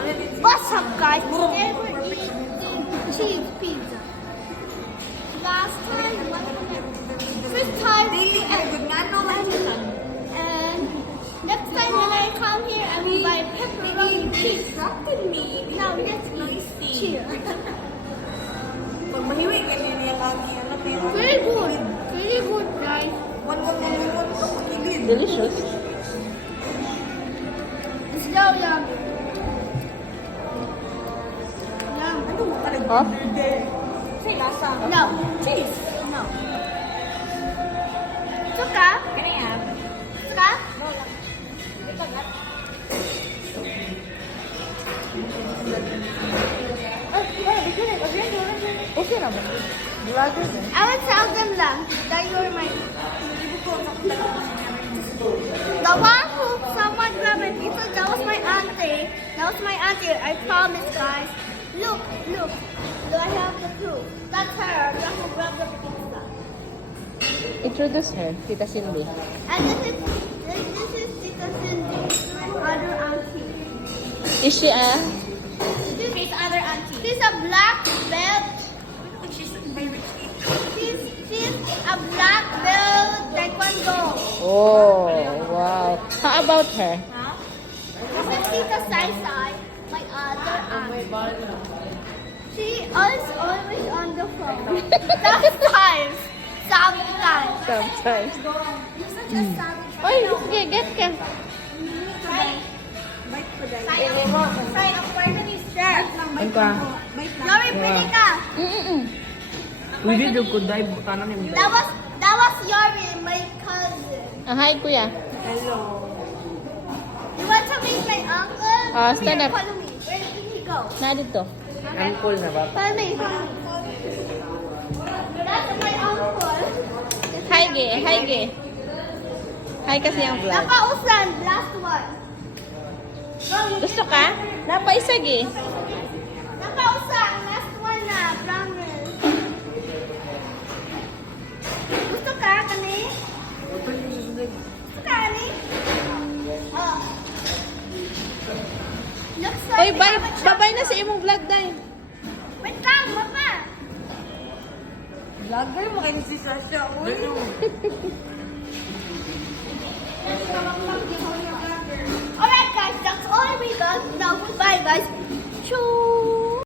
What's up, guys? Today we're eating cheese pizza. Last time, first time, and next time when I come here, I will buy pepperoni cheese. Now let's eat. Cheers. Very good, guys. Delicious. It's so yummy. Huh? No. Cheese. No. Suka? Suka? Okay naman. Vlogger din. I will tell them lang that you're my... The one who someone grabbed my pizza, that was my auntie. That was my auntie. I promise, guys. Look. Do I have the proof? That's her. That who grabbed the pizza. Introduce her, Tita Cindy. And this is Tita Cindy, other auntie. Is she a? She's other auntie. She's a black belt. She's a black belt taekwondo. Oh, wow. How about her? This is Tita Sai Sai, my other aunt. She is always on the phone. Sometimes. Sometimes. You're such a savage. Oy, sige, get ka. Right, of course, it's there. Ang ka. Yori, pwede ka. Pwede daw ko dive kanan yung That was Yori, my cousin. Hi, kuya. You want to meet my uncle? Stand Here, up. follow me. Where did he go? Na dito. Uncle na ba? Follow me. That's my uncle. Hi, ge. Hi kasi ang vlog. Napausan, last one. Gusto ka? Napaisa, ge. Napausan, last one na, promise. Gusto ka, kani? Gusto ka, kani? Oh. Looks like Oy, we bye. have a Babay na chapter. sa imong vlog, day. Wait lang, mama. Vlogger mo kayo si Sasha. Alright guys, that's all we got. Now goodbye guys. Choo!